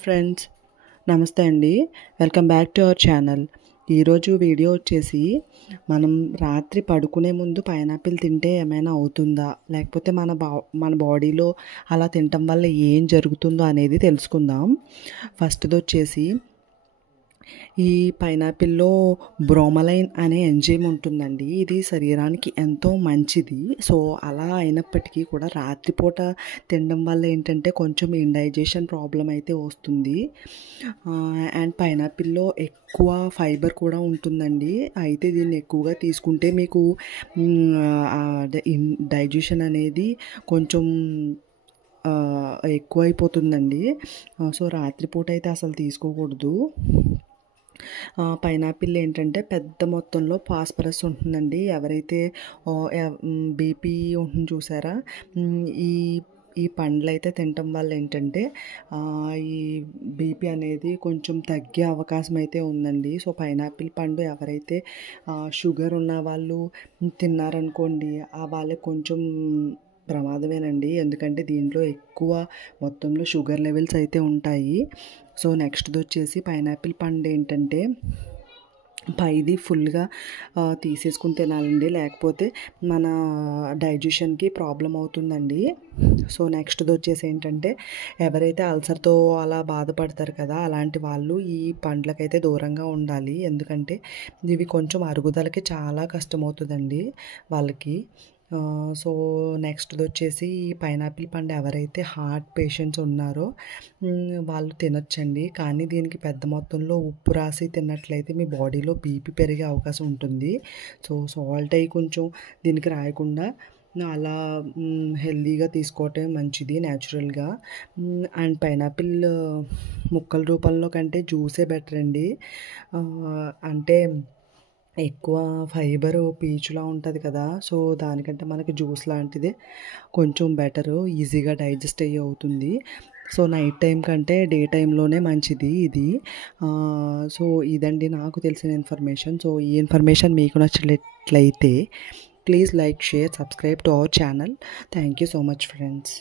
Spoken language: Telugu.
ఫ్రెండ్స్, నమస్తే అండి. Welcome back to our channel. ఈరోజు వీడియో వచ్చేసి మనం రాత్రి పడుకునే ముందు పైనాపిల్ తింటే ఏమైనా అవుతుందా, లేకపోతే మన బాడీలో అలా తినటం వల్ల ఏం జరుగుతుందో అనేది తెలుసుకుందాం. ఫస్ట్ది వచ్చేసి ఈ పైనాపిల్లో బ్రోమలైన్ అనే ఎంజైమ్ ఉంటుందండి. ఇది శరీరానికి ఎంతో మంచిది. సో అలా అయినప్పటికీ కూడా రాత్రిపూట తినడం వల్ల ఏంటంటే కొంచెం ఇండైజెషన్ ప్రాబ్లం అయితే వస్తుంది. అండ్ పైనాపిల్లో ఎక్కువ ఫైబర్ కూడా ఉంటుందండి. అయితే దీన్ని ఎక్కువగా తీసుకుంటే మీకు డైజెషన్ అనేది కొంచెం ఎక్కువైపోతుందండి. సో రాత్రిపూట అయితే అసలు తీసుకోకూడదు. పైనాపిల్ ఏంటంటే పెద్ద మొత్తంలో ఫాస్ఫరస్ ఉంటుందండి. ఎవరైతే బీపీ ఉంటుంది చూసారా, ఈ ఈ పండ్లు అయితే తినటం వల్ల ఏంటంటే ఈ బీపీ అనేది కొంచెం తగ్గే అవకాశం అయితే ఉందండి. సో పైనాపిల్ పండు ఎవరైతే షుగర్ ఉన్న వాళ్ళు తిన్నారనుకోండి, వాళ్ళకి కొంచెం ప్రమాదమేనండి. ఎందుకంటే దీంట్లో ఎక్కువ మొత్తంలో షుగర్ లెవెల్స్ అయితే ఉంటాయి. సో నెక్స్ట్ది వచ్చేసి పైనాపిల్ పండు ఏంటంటే పైది ఫుల్గా తీసేసుకుని తినాలండి, లేకపోతే మన డైజెషన్కి ప్రాబ్లం అవుతుందండి. సో నెక్స్ట్ది వచ్చేసి ఏంటంటే ఎవరైతే అల్సర్తో అలా బాధపడతారు కదా, అలాంటి వాళ్ళు ఈ పండ్లకైతే దూరంగా ఉండాలి. ఎందుకంటే ఇవి కొంచెం అరుగుదలకి చాలా కష్టమవుతుందండి వాళ్ళకి. సో నెక్స్ట్ది వచ్చేసి పైనాపిల్ పండు ఎవరైతే హార్ట్ పేషెంట్స్ ఉన్నారో వాళ్ళు తినొచ్చండి. కానీ దీనికి పెద్ద మొత్తంలో ఉప్పు రాసి తిన్నట్లయితే మీ బాడీలో బీపీ పెరిగే అవకాశం ఉంటుంది. సో సాల్ట్ అయి కొంచెం దీనికి రాయకుండా అలా హెల్దీగా తీసుకోవటం మంచిది న్యాచురల్గా. అండ్ పైనాపిల్ ముక్కల రూపంలో కంటే జ్యూసే బెటర్ అండి. అంటే ఎక్కువ ఫైబర్ పీచులా ఉంటుంది కదా, సో దానికంటే మనకి జ్యూస్ లాంటిది కొంచెం బెటరు, ఈజీగా డైజెస్ట్ అయ్యి అవుతుంది. సో నైట్ టైం కంటే డే టైంలోనే మంచిది ఇది. సో ఇదండి నాకు తెలిసిన ఇన్ఫర్మేషన్. సో ఈ ఇన్ఫర్మేషన్ మీకు నచ్చినట్లయితే please like, share, subscribe to our channel. Thank you so much friends.